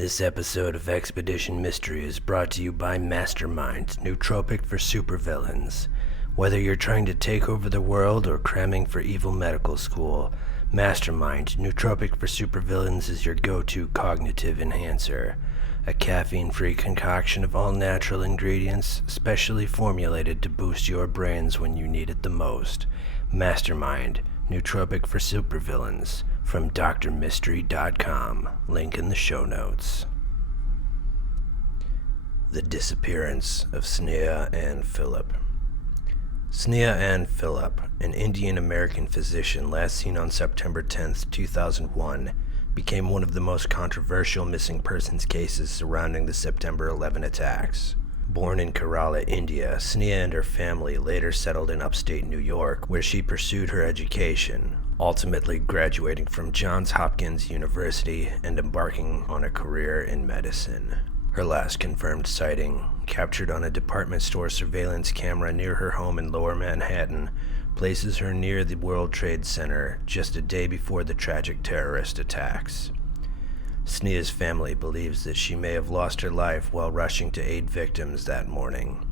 This episode of Expedition Mystery is brought to you by Mastermind, nootropic for supervillains. Whether you're trying to take over the world or cramming for evil medical school, Mastermind, nootropic for supervillains is your go-to cognitive enhancer. A caffeine-free concoction of all-natural ingredients, specially formulated to boost your brains when you need it the most. Mastermind, nootropic for supervillains. From drmystery.com. Link in the show notes. The disappearance of Sneha Philip. Sneha Philip, an Indian-American physician last seen on September 10, 2001, became one of the most controversial missing persons cases surrounding the September 11 attacks. Born in Kerala, India, Sneha and her family later settled in upstate New York, where she pursued her education, ultimately graduating from Johns Hopkins University and embarking on a career in medicine. Her last confirmed sighting, captured on a department store surveillance camera near her home in Lower Manhattan, places her near the World Trade Center just a day before the tragic terrorist attacks. Sneha's family believes that she may have lost her life while rushing to aid victims that morning.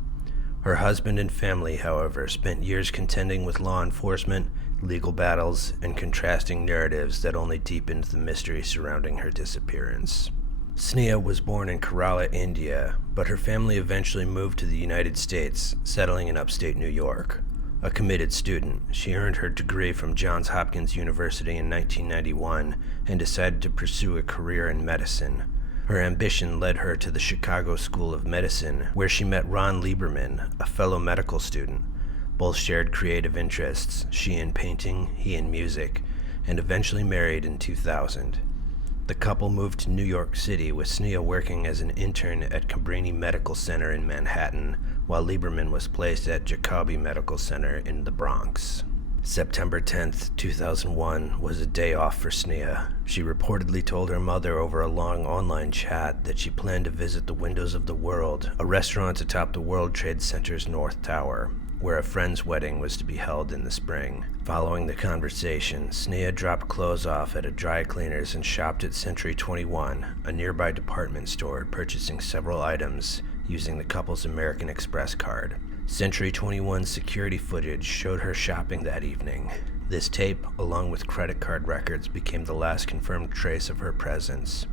Her husband and family, however, spent years contending with law enforcement, legal battles, and contrasting narratives that only deepened the mystery surrounding her disappearance. Sneha was born in Kerala, India, but her family eventually moved to the United States, settling in upstate New York. A committed student, she earned her degree from Johns Hopkins University in 1991 and decided to pursue a career in medicine. Her ambition led her to the Chicago School of Medicine, where she met Ron Lieberman, a fellow medical student. Both shared creative interests, she in painting, he in music, and eventually married in 2000. The couple moved to New York City, with Sneha working as an intern at Cabrini Medical Center in Manhattan, while Lieberman was placed at Jacobi Medical Center in the Bronx. September 10, 2001 was a day off for Sneha. She reportedly told her mother over a long online chat that she planned to visit the Windows of the World, a restaurant atop the World Trade Center's North Tower, where a friend's wedding was to be held in the spring. Following the conversation, Sneha dropped clothes off at a dry cleaner's and shopped at Century 21, a nearby department store, purchasing several items using the couple's American Express card. Century 21's security footage showed her shopping that evening. This tape, along with credit card records, became the last confirmed trace of her presence.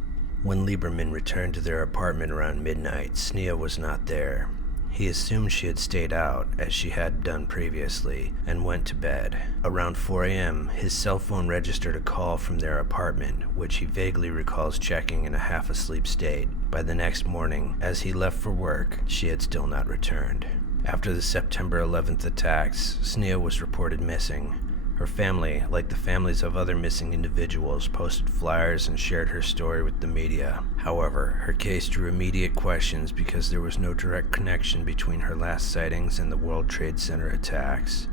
When Lieberman returned to their apartment around midnight, Sneha was not there. He assumed she had stayed out, as she had done previously, and went to bed. Around 4 a.m., his cell phone registered a call from their apartment, which he vaguely recalls checking in a half-asleep state. By the next morning, as he left for work, she had still not returned. After the September 11th attacks, Sneha was reported missing. Her family, like the families of other missing individuals, posted flyers and shared her story with the media. However, her case drew immediate questions because there was no direct connection between her last sightings and the World Trade Center attacks.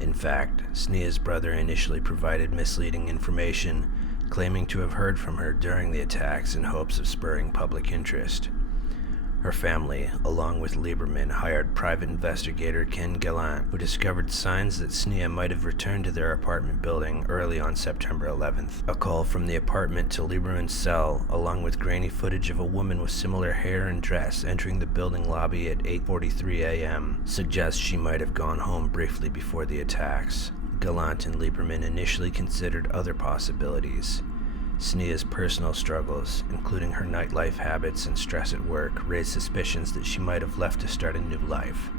In fact, Sneha's brother initially provided misleading information, claiming to have heard from her during the attacks in hopes of spurring public interest. Her family, along with Lieberman, hired private investigator Ken Gallant, who discovered signs that Sneha might have returned to their apartment building early on September 11th. A call from the apartment to Lieberman's cell, along with grainy footage of a woman with similar hair and dress entering the building lobby at 8:43 a.m., suggests she might have gone home briefly before the attacks. Gallant and Lieberman initially considered other possibilities. Sneha's personal struggles, including her nightlife habits and stress at work, raised suspicions that she might have left to start a new life.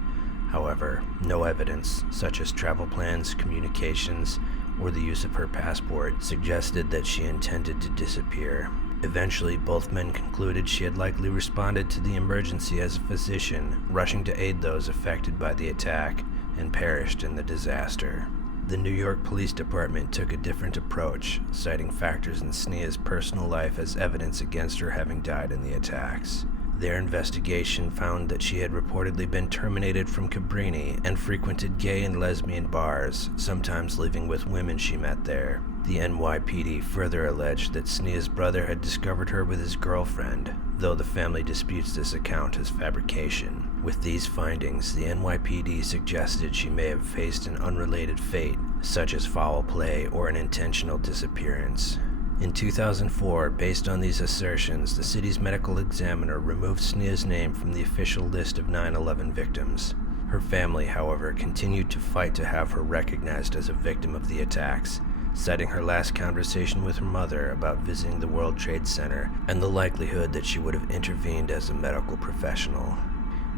However, no evidence, such as travel plans, communications, or the use of her passport, suggested that she intended to disappear. Eventually, both men concluded she had likely responded to the emergency as a physician, rushing to aid those affected by the attack, and perished in the disaster. The New York Police Department took a different approach, citing factors in Sneha's personal life as evidence against her having died in the attacks. Their investigation found that she had reportedly been terminated from Cabrini and frequented gay and lesbian bars, sometimes living with women she met there. The NYPD further alleged that Sneha's brother had discovered her with his girlfriend, though the family disputes this account as fabrication. With these findings, the NYPD suggested she may have faced an unrelated fate, such as foul play or an intentional disappearance. In 2004, based on these assertions, the city's medical examiner removed Sneha's name from the official list of 9/11 victims. Her family, however, continued to fight to have her recognized as a victim of the attacks, citing her last conversation with her mother about visiting the World Trade Center and the likelihood that she would have intervened as a medical professional.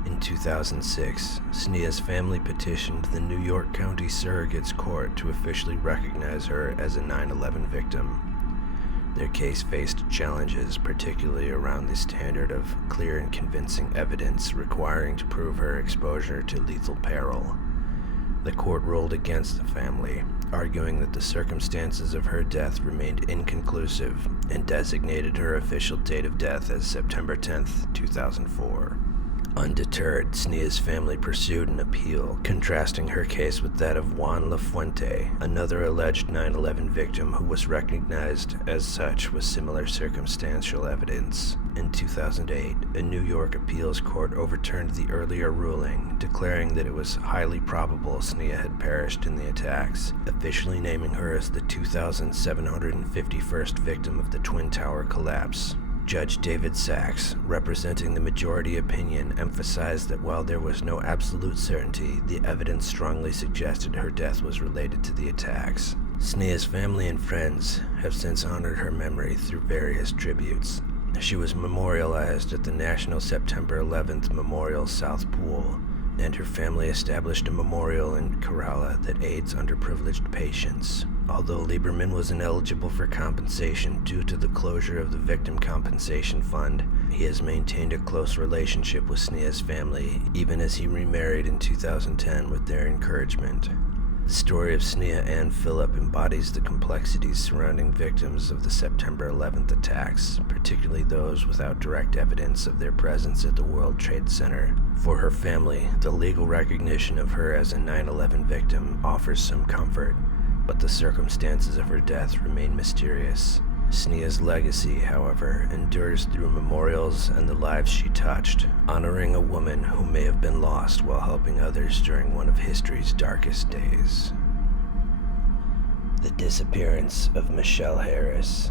In 2006, Sneha's family petitioned the New York County Surrogates Court to officially recognize her as a 9/11 victim. Their case faced challenges, particularly around the standard of clear and convincing evidence requiring to prove her exposure to lethal peril. The court ruled against the family, arguing that the circumstances of her death remained inconclusive and designated her official date of death as September 10th, 2004. Undeterred, Sneha's family pursued an appeal, contrasting her case with that of Juan Lafuente, another alleged 9/11 victim who was recognized as such with similar circumstantial evidence. In 2008, a New York appeals court overturned the earlier ruling, declaring that it was highly probable Sneha had perished in the attacks, officially naming her as the 2,751st victim of the Twin Tower collapse. Judge David Sachs, representing the majority opinion, emphasized that while there was no absolute certainty, the evidence strongly suggested her death was related to the attacks. Sneha's family and friends have since honored her memory through various tributes. She was memorialized at the National September 11th Memorial South Pool, and her family established a memorial in Kerala that aids underprivileged patients. Although Lieberman was ineligible for compensation due to the closure of the Victim Compensation Fund, he has maintained a close relationship with Sneha's family, even as he remarried in 2010 with their encouragement. The story of Sneha and Philip embodies the complexities surrounding victims of the September 11th attacks, particularly those without direct evidence of their presence at the World Trade Center. For her family, the legal recognition of her as a 9/11 victim offers some comfort, but the circumstances of her death remain mysterious. Sneha's legacy, however, endures through memorials and the lives she touched, honoring a woman who may have been lost while helping others during one of history's darkest days. The disappearance of Michele Harris.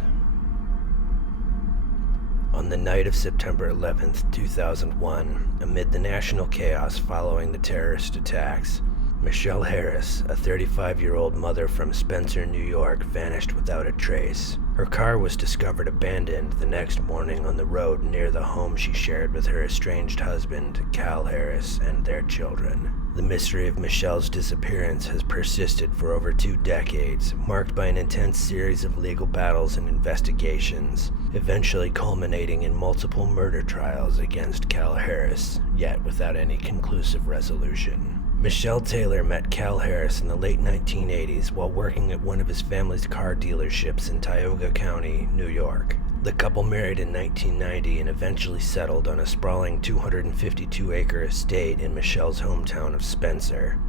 On the night of September 11th, 2001, amid the national chaos following the terrorist attacks, Michele Harris, a 35-year-old mother from Spencer, New York, vanished without a trace. Her car was discovered abandoned the next morning on the road near the home she shared with her estranged husband, Cal Harris, and their children. The mystery of Michele's disappearance has persisted for over 2 decades, marked by an intense series of legal battles and investigations, eventually culminating in multiple murder trials against Cal Harris, yet without any conclusive resolution. Michele Taylor met Cal Harris in the late 1980s while working at one of his family's car dealerships in Tioga County, New York. The couple married in 1990 and eventually settled on a sprawling 252-acre estate in Michele's hometown of Spencer.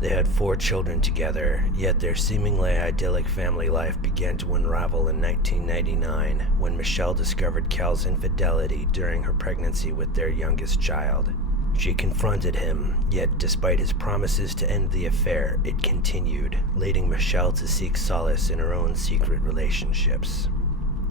They had 4 children together, yet their seemingly idyllic family life began to unravel in 1999 when Michele discovered Cal's infidelity during her pregnancy with their youngest child. She confronted him, yet despite his promises to end the affair, it continued, leading Michele to seek solace in her own secret relationships.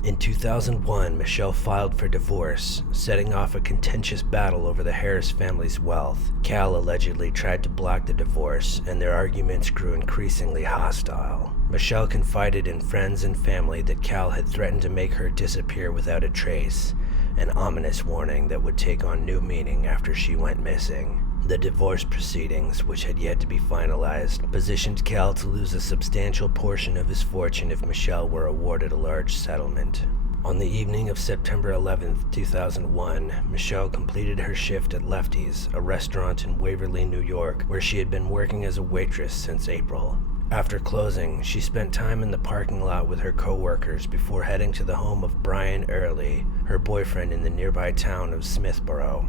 In 2001, Michele filed for divorce, setting off a contentious battle over the Harris family's wealth. Cal allegedly tried to block the divorce, and their arguments grew increasingly hostile. Michele confided in friends and family that Cal had threatened to make her disappear without a trace, an ominous warning that would take on new meaning after she went missing. The divorce proceedings, which had yet to be finalized, positioned Cal to lose a substantial portion of his fortune if Michele were awarded a large settlement. On the evening of September 11, 2001, Michele completed her shift at Lefty's, a restaurant in Waverly, New York, where she had been working as a waitress since April. After closing, she spent time in the parking lot with her co-workers before heading to the home of Brian Early, her boyfriend in the nearby town of Smithborough.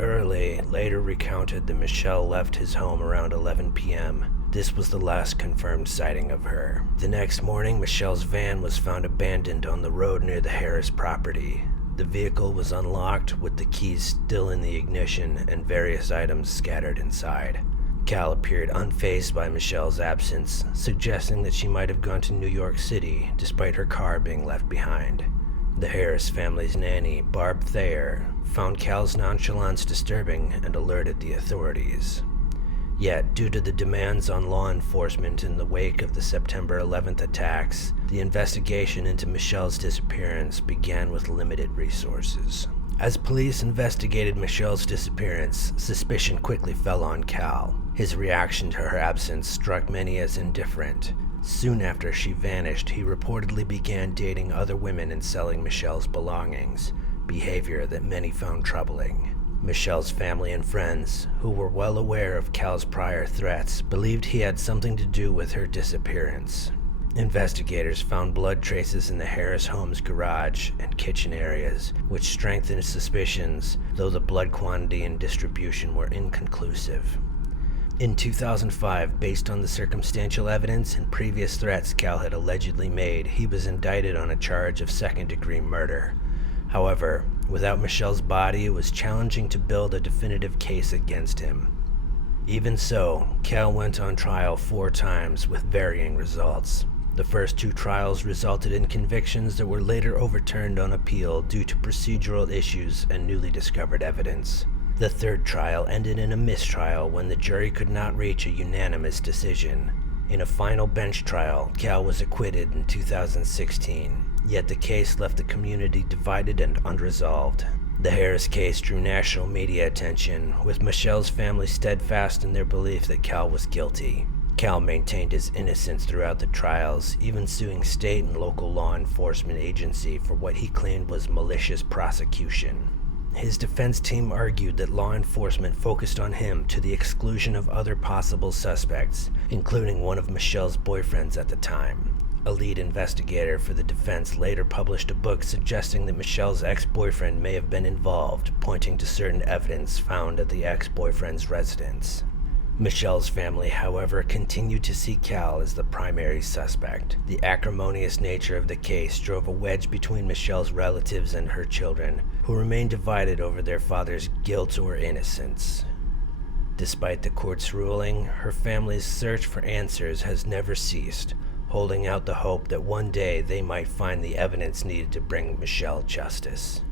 Early later recounted that Michele left his home around 11 p.m. This was the last confirmed sighting of her. The next morning, Michele's van was found abandoned on the road near the Harris property. The vehicle was unlocked with the keys still in the ignition and various items scattered inside. Cal appeared unfazed by Michele's absence, suggesting that she might have gone to New York City despite her car being left behind. The Harris family's nanny, Barb Thayer, found Cal's nonchalance disturbing and alerted the authorities. Yet, due to the demands on law enforcement in the wake of the September 11th attacks, the investigation into Michele's disappearance began with limited resources. As police investigated Michele's disappearance, suspicion quickly fell on Cal. His reaction to her absence struck many as indifferent. Soon after she vanished, he reportedly began dating other women and selling Michele's belongings, behavior that many found troubling. Michele's family and friends, who were well aware of Cal's prior threats, believed he had something to do with her disappearance. Investigators found blood traces in the Harris home's garage and kitchen areas, which strengthened suspicions, though the blood quantity and distribution were inconclusive. In 2005, based on the circumstantial evidence and previous threats Cal had allegedly made, he was indicted on a charge of second-degree murder. However, without Michele's body, it was challenging to build a definitive case against him. Even so, Cal went on trial 4 times with varying results. The first 2 trials resulted in convictions that were later overturned on appeal due to procedural issues and newly discovered evidence. The third trial ended in a mistrial when the jury could not reach a unanimous decision. In a final bench trial, Cal was acquitted in 2016, yet the case left the community divided and unresolved. The Harris case drew national media attention, with Michele's family steadfast in their belief that Cal was guilty. Cal maintained his innocence throughout the trials, even suing state and local law enforcement agencies for what he claimed was malicious prosecution. His defense team argued that law enforcement focused on him to the exclusion of other possible suspects, including one of Michele's boyfriends at the time. A lead investigator for the defense later published a book suggesting that Michele's ex-boyfriend may have been involved, pointing to certain evidence found at the ex-boyfriend's residence. Michele's family, however, continued to see Cal as the primary suspect. The acrimonious nature of the case drove a wedge between Michele's relatives and her children, who remained divided over their father's guilt or innocence. Despite the court's ruling, her family's search for answers has never ceased, holding out the hope that one day they might find the evidence needed to bring Michele justice.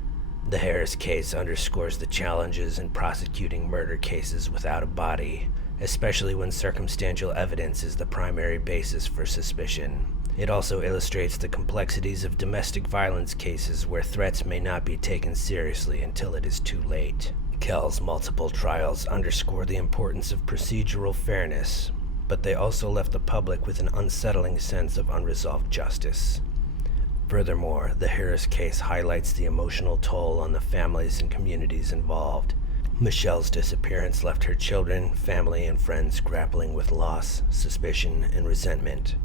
The Harris case underscores the challenges in prosecuting murder cases without a body, especially when circumstantial evidence is the primary basis for suspicion. It also illustrates the complexities of domestic violence cases where threats may not be taken seriously until it is too late. Cal's multiple trials underscore the importance of procedural fairness, but they also left the public with an unsettling sense of unresolved justice. Furthermore, the Harris case highlights the emotional toll on the families and communities involved. Michele's disappearance left her children, family, and friends grappling with loss, suspicion, and resentment.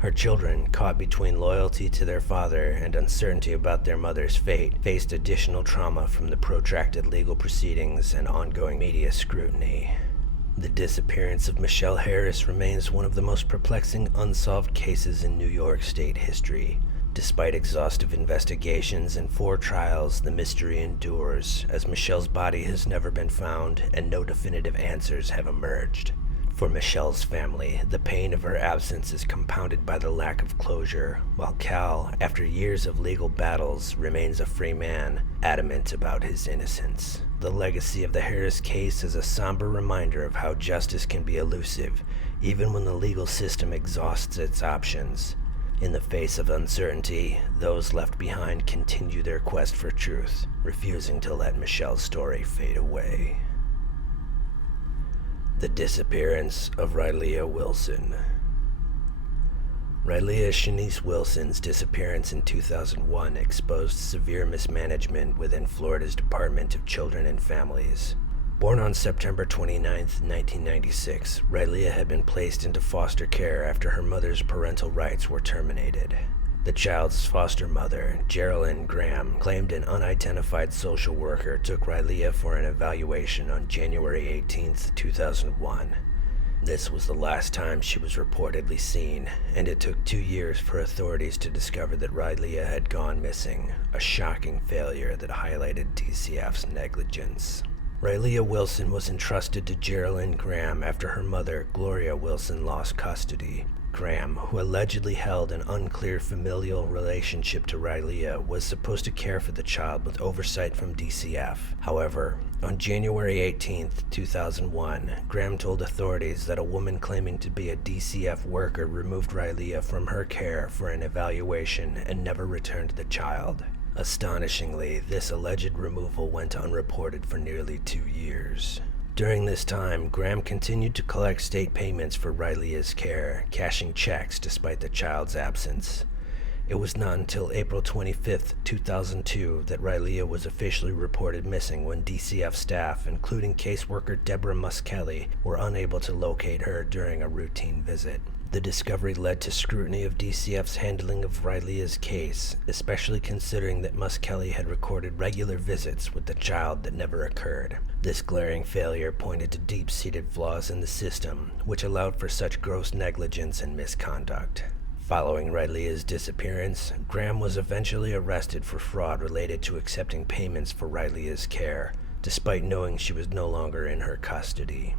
Her children, caught between loyalty to their father and uncertainty about their mother's fate, faced additional trauma from the protracted legal proceedings and ongoing media scrutiny. The disappearance of Michele Harris remains one of the most perplexing unsolved cases in New York State history. Despite exhaustive investigations and 4 trials, the mystery endures, as Michele's body has never been found and no definitive answers have emerged. For Michele's family, the pain of her absence is compounded by the lack of closure, while Cal, after years of legal battles, remains a free man, adamant about his innocence. The legacy of the Harris case is a somber reminder of how justice can be elusive, even when the legal system exhausts its options. In the face of uncertainty, those left behind continue their quest for truth, refusing to let Michele's story fade away. The disappearance of Rilya Wilson. Rilya Shanice Wilson's disappearance in 2001 exposed severe mismanagement within Florida's Department of Children and Families. Born on September 29, 1996, Rilya had been placed into foster care after her mother's parental rights were terminated. The child's foster mother, Geraldine Graham, claimed an unidentified social worker took Rilya for an evaluation on January 18, 2001. This was the last time she was reportedly seen, and it took 2 years for authorities to discover that Rilya had gone missing, a shocking failure that highlighted DCF's negligence. Rilya Wilson was entrusted to Geraldine Graham after her mother, Gloria Wilson, lost custody. Graham, who allegedly held an unclear familial relationship to Rilya, was supposed to care for the child with oversight from DCF. However, on January 18, 2001, Graham told authorities that a woman claiming to be a DCF worker removed Rilya from her care for an evaluation and never returned the child. Astonishingly, this alleged removal went unreported for nearly 2 years. During this time, Graham continued to collect state payments for Rilya's care, cashing checks despite the child's absence. It was not until April 25, 2002 that Rilya was officially reported missing when DCF staff, including caseworker Deborah Muskelly, were unable to locate her during a routine visit. The discovery led to scrutiny of DCF's handling of Rilya's case, especially considering that Muskelly had recorded regular visits with the child that never occurred. This glaring failure pointed to deep-seated flaws in the system, which allowed for such gross negligence and misconduct. Following Rilya's disappearance, Graham was eventually arrested for fraud related to accepting payments for Rilya's care, despite knowing she was no longer in her custody.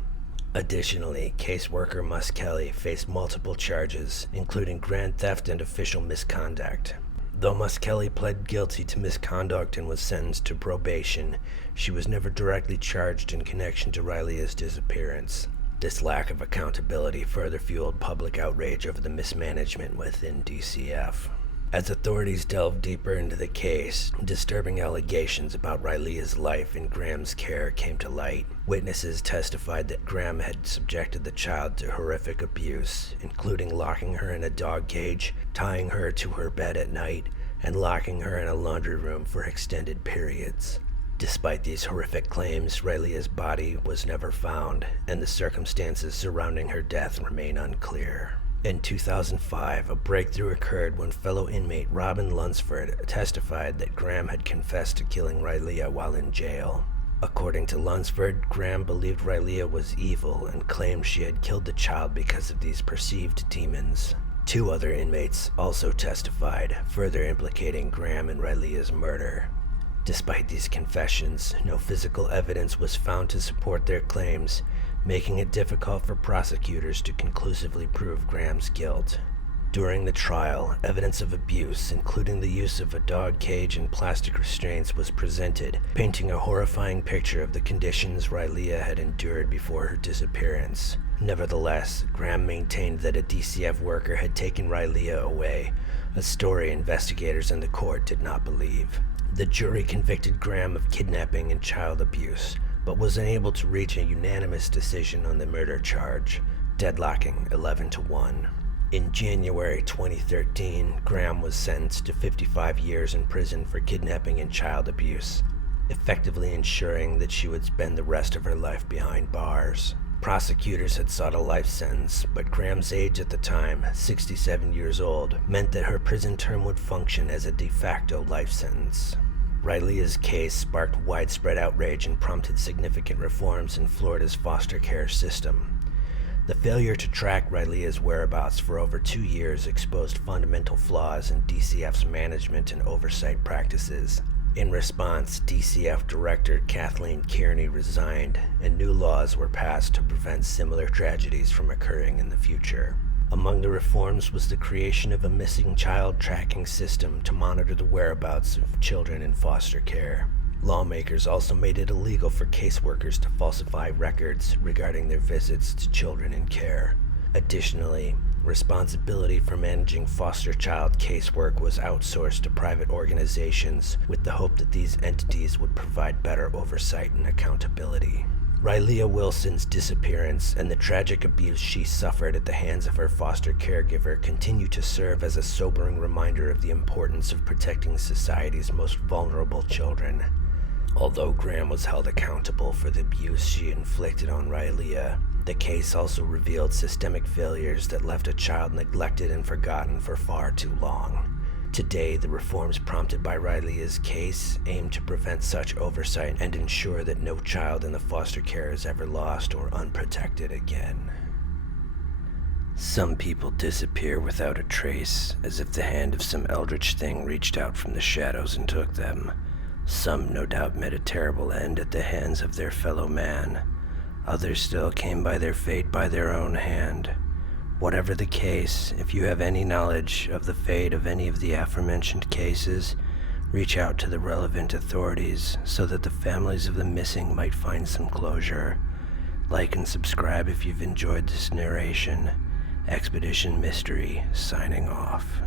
Additionally, caseworker Muskelly faced multiple charges, including grand theft and official misconduct. Though Muskelly pled guilty to misconduct and was sentenced to probation, she was never directly charged in connection to Rilya's disappearance. This lack of accountability further fueled public outrage over the mismanagement within DCF. As authorities delved deeper into the case, disturbing allegations about Rilya's life in Graham's care came to light. Witnesses testified that Graham had subjected the child to horrific abuse, including locking her in a dog cage, tying her to her bed at night, and locking her in a laundry room for extended periods. Despite these horrific claims, Rilya's body was never found, and the circumstances surrounding her death remain unclear. In 2005, a breakthrough occurred when fellow inmate Robin Lunsford testified that Graham had confessed to killing Rilya while in jail. According to Lunsford, Graham believed Rilya was evil and claimed she had killed the child because of these perceived demons. 2 other inmates also testified, further implicating Graham in Rilya's murder. Despite these confessions, no physical evidence was found to support their claims, making it difficult for prosecutors to conclusively prove Graham's guilt. During the trial, evidence of abuse, including the use of a dog cage and plastic restraints, was presented, painting a horrifying picture of the conditions Rilya had endured before her disappearance. Nevertheless, Graham maintained that a DCF worker had taken Rilya away, a story investigators in the court did not believe. The jury convicted Graham of kidnapping and child abuse, but was unable to reach a unanimous decision on the murder charge, deadlocking 11-1. In January 2013, Graham was sentenced to 55 years in prison for kidnapping and child abuse, effectively ensuring that she would spend the rest of her life behind bars. Prosecutors had sought a life sentence, but Graham's age at the time, 67 years old, meant that her prison term would function as a de facto life sentence. Rilya's case sparked widespread outrage and prompted significant reforms in Florida's foster care system. The failure to track Rilya's whereabouts for over 2 years exposed fundamental flaws in DCF's management and oversight practices. In response, DCF Director Kathleen Kearney resigned, and new laws were passed to prevent similar tragedies from occurring in the future. Among the reforms was the creation of a missing child tracking system to monitor the whereabouts of children in foster care. Lawmakers also made it illegal for caseworkers to falsify records regarding their visits to children in care. Additionally, responsibility for managing foster child casework was outsourced to private organizations with the hope that these entities would provide better oversight and accountability. Rilya Wilson's disappearance and the tragic abuse she suffered at the hands of her foster caregiver continue to serve as a sobering reminder of the importance of protecting society's most vulnerable children. Although Graham was held accountable for the abuse she inflicted on Rilya, the case also revealed systemic failures that left a child neglected and forgotten for far too long. Today, the reforms prompted by Rilya's case aim to prevent such oversight and ensure that no child in the foster care is ever lost or unprotected again. Some people disappear without a trace, as if the hand of some eldritch thing reached out from the shadows and took them. Some no doubt met a terrible end at the hands of their fellow man. Others still came by their fate by their own hand. Whatever the case, if you have any knowledge of the fate of any of the aforementioned cases, reach out to the relevant authorities so that the families of the missing might find some closure. Like and subscribe if you've enjoyed this narration. Expedition Mystery, signing off.